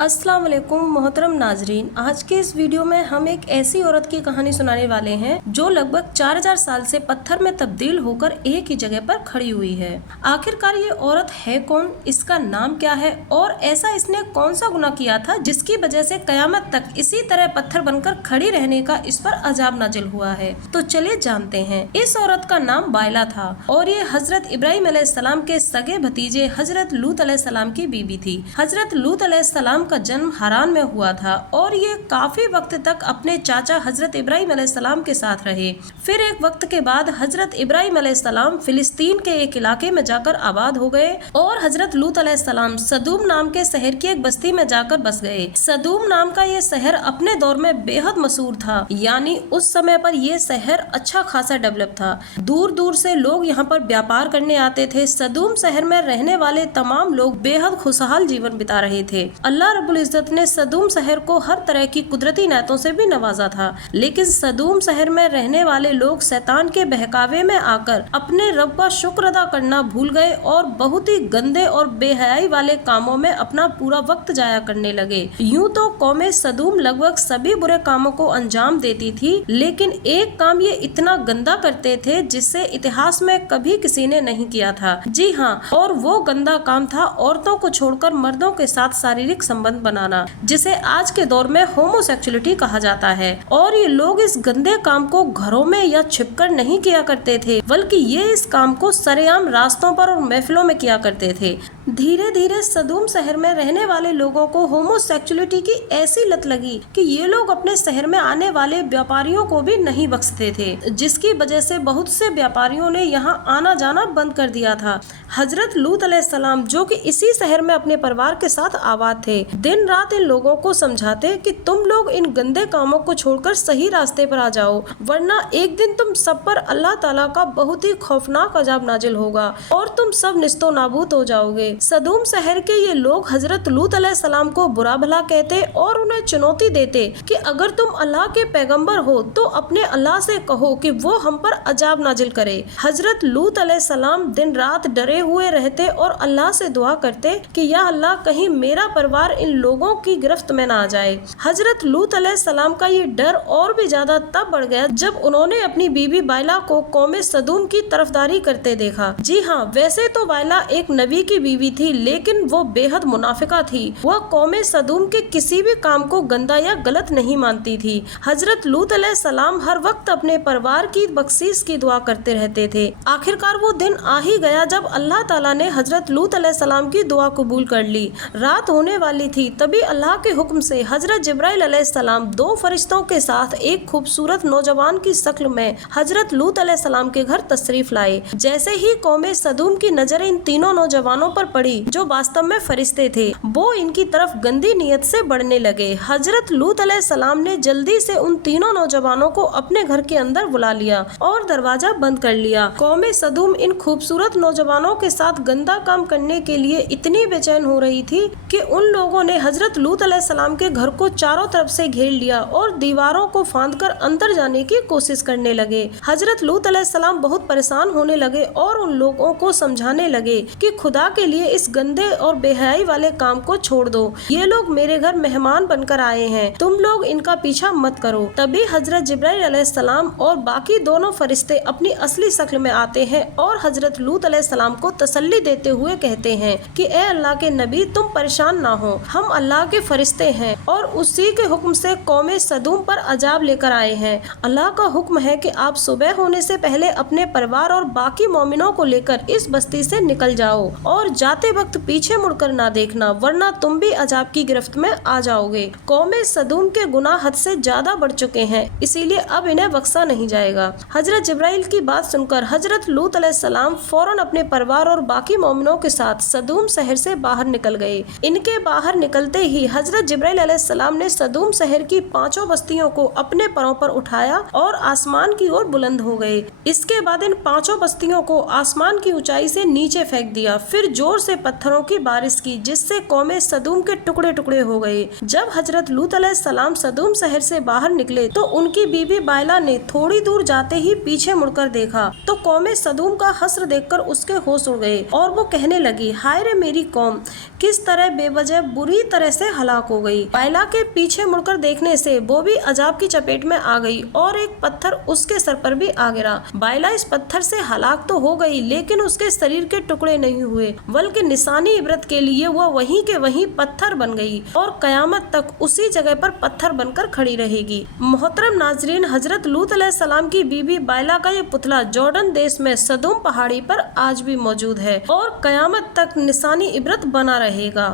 अस्सलाम वालेकुम मोहतरम नाजरीन, आज के इस वीडियो में हम एक ऐसी औरत की कहानी सुनाने वाले हैं जो लगभग 4000 साल से पत्थर में तब्दील होकर एक ही जगह पर खड़ी हुई है। आखिरकार ये औरत है कौन, इसका नाम क्या है और ऐसा इसने कौन सा गुनाह किया था जिसकी वजह से कयामत तक इसी तरह पत्थर बनकर खड़ी रहने का इस पर अजाब नाजिल हुआ है। तो चलिए जानते हैं। इस औरत का नाम बाइला था और ये हजरत इब्राहिम अलैहिस्सलाम के सगे भतीजे हजरत लूत अलैहिस्सलाम की बीबी थी। हजरत लूत अलैहिस्सलाम का जन्म हारान में हुआ था और ये काफी वक्त तक अपने चाचा हजरत इब्राहिम अलैहिस्सलाम के साथ रहे। फिर एक वक्त के बाद हजरत इब्राहिम अलैहिस्सलाम फिलिस्तीन के एक इलाके में जाकर आबाद हो गए और हजरत लूत अलैहिस्सलाम सदूम नाम के शहर की एक बस्ती में जाकर बस गए। सदूम नाम का ये शहर अपने दौर में बेहद मशहूर था, यानी उस समय पर यह शहर अच्छा खासा डेवलप था। दूर दूर से लोग यहाँ पर व्यापार करने आते थे। सदूम शहर में रहने वाले तमाम लोग बेहद खुशहाल जीवन बिता रहे थे। अल्लाह रब्बुल इज्जत ने सदूम शहर को हर तरह की कुदरती नेमतों से भी नवाजा था, लेकिन सदूम शहर में रहने वाले लोग शैतान के बहकावे में आकर अपने रब का शुक्र अदा करना भूल गए और बहुत ही गंदे और बेहयाई वाले कामों में अपना पूरा वक्त जाया करने लगे। यूं तो कौमे सदूम लगभग सभी बुरे कामों को अंजाम देती थी, लेकिन एक काम ये इतना गंदा करते थे जिससे इतिहास में कभी किसी ने नहीं किया था। जी हाँ, और वो गंदा काम था औरतों को छोड़कर मर्दों के साथ शारीरिक संबंध बनाना, जिसे आज के दौर में होमोसेक्सुअलिटी कहा जाता है। और ये लोग इस गंदे काम को घरों में या छिपकर नहीं किया करते थे, बल्कि ये इस काम को सरेआम रास्तों पर और महफिलों में किया करते थे। धीरे धीरे सदूम शहर में रहने वाले लोगों को होमोसेक्सुअलिटी की ऐसी लत लगी कि ये लोग अपने शहर में आने वाले व्यापारियों को भी नहीं बख्शते थे, जिसकी वजह से बहुत से व्यापारियों ने यहाँ आना जाना बंद कर दिया था। हजरत लूत अलैहिस्सलाम, जो कि इसी शहर में अपने परिवार के साथ आबाद थे, दिन रात इन लोगों को समझाते कि तुम लोग इन गंदे कामों को छोड़कर सही रास्ते पर आ जाओ, वरना एक दिन तुम सब पर अल्लाह ताला का बहुत ही खौफनाक अजाब नाजिल होगा और तुम सब निस्तो नाबूद हो जाओगे। सदूम शहर के ये लोग हजरत लूत अलैहिस्सलाम को बुरा भला कहते और उन्हें चुनौती देते कि अगर तुम अल्लाह के पैगंबर हो तो अपने अल्लाह से कहो कि वो हम पर अजाब नाजिल करे। हजरत लूत अलैहिस्सलाम दिन रात डरे हुए रहते और अल्लाह से दुआ करते कि या अल्लाह, कहीं मेरा परिवार इन लोगों की गिरफ्त में ना आ जाए। हजरत लूत अलैहिस्सलाम का ये डर और भी ज्यादा तब बढ़ गया जब उन्होंने अपनी बीबी बाइला को कौमे सदूम की तरफदारी करते देखा। जी हाँ, वैसे तो बाइला एक नबी की बीवी थी, लेकिन वो बेहद मुनाफिका थी। वह कौमे सदूम के किसी भी काम को गंदा या गलत नहीं मानती थी। हजरत लूत अलैहिस्सलाम हर वक्त अपने परिवार की बख्शीश की दुआ करते रहते थे। आखिरकार वो दिन आ ही गया जब अल्लाह ताला ने हजरत लूत अलैहिस्सलाम की दुआ कबूल कर ली। रात होने वाली थी, तभी अल्लाह के हुक्म से हजरत जिब्राइल अलैहिस्सलाम दो फरिश्तों के साथ एक खूबसूरत नौजवान की शक्ल में हजरत लूत अलैहिस्सलाम के घर तशरीफ लाए। जैसे ही कौमे सदूम की नजर इन तीनों नौजवानों पर पड़ी, जो वास्तव में फरिश्ते थे, वो इनकी तरफ गंदी नीयत से बढ़ने लगे। हजरत लूत अलैहिस्सलाम ने जल्दी से उन तीनों नौजवानों को अपने घर के अंदर बुला लिया और दरवाजा बंद कर लिया। कौमे सदूम इन खूबसूरत नौजवानों के साथ गंदा काम करने के लिए इतनी बेचैन हो रही थी कि उन लोगों ने हजरत लूत अलैहिस्सलाम के घर को चारों तरफ से घेर लिया और दीवारों को फांदकर अंदर जाने की कोशिश करने लगे। हजरत लूत अलैहिस्सलाम बहुत परेशान होने लगे और उन लोगों को समझाने लगे कि खुदा के लिए इस गंदे और बेहयाई वाले काम को छोड़ दो। ये लोग मेरे घर मेहमान बनकर आए हैं, तुम लोग इनका पीछा मत करो। तभी हजरत जिब्राइल अलैहिस्सलाम और बाकी दोनों फरिश्ते अपनी असली शक्ल में आते हैं और हजरत लूत अलैहिस्सलाम को तसल्ली देते हुए कहते हैं कि ए अल्लाह के नबी, तुम परेशान ना हो, हम अल्लाह के फरिश्ते हैं और उसी के हुक्म से कौमे सदूम पर अजाब लेकर आए हैं। अल्लाह का हुक्म है कि आप सुबह होने से पहले अपने परिवार और बाकी मोमिनों को लेकर इस बस्ती से निकल जाओ और जाते वक्त पीछे मुड़कर ना देखना, वरना तुम भी अजाब की गिरफ्त में आ जाओगे। कौमे सदूम के गुनाह हद से ज्यादा बढ़ चुके हैं, इसीलिए अब इन्हें बख्शा नहीं जाएगा। हजरत जिब्राइल की बात सुनकर हजरत लूत अलैहिस्सलाम फौरन अपने परिवार और बाकी मोमिनों के साथ सदूम शहर से बाहर निकल गए। इनके बाहर निकलते ही हजरत जिब्राइल अलैहिस्सलाम ने सदूम शहर की पांचों बस्तियों को अपने पैरों पर उठाया और आसमान की ओर बुलंद हो गए। इसके बाद इन पांचों बस्तियों को आसमान की ऊंचाई से नीचे फेंक दिया, फिर जोर से पत्थरों की बारिश की, जिससे कौमे सदूम के टुकड़े टुकड़े हो गए। जब हजरत लूत अलैहिस्सलाम सदूम शहर से बाहर निकले तो उनकी बीवी बायला ने थोड़ी दूर जाते ही पीछे मुड़कर देखा तो कौमे सदूम का हश्र देखकर उसके होश उड़ गए और वो कहने लगी, हाय रे मेरी कौम, किस तरह बेवजह बुरी तरह से हलाक हो गई। बायला के पीछे मुड़कर देखने से वो भी अजाब की चपेट में आ गई और एक पत्थर उसके सर पर भी आ गिरा। बायला इस पत्थर से हलाक तो हो गई, लेकिन उसके शरीर के टुकड़े नहीं हुए, बल्कि निशानी इबरत के लिए वह वहीं के वहीं पत्थर बन गई और कयामत तक उसी जगह पर पत्थर बनकर खड़ी रहेगी। मोहतरम नाजरीन, हजरत लूत अलैहिस्सलाम की बीबी बायला का ये पुतला जॉर्डन देश में सदूम पहाड़ी पर आज भी मौजूद है और कयामत तक निशानी इबरत बना रहेगा।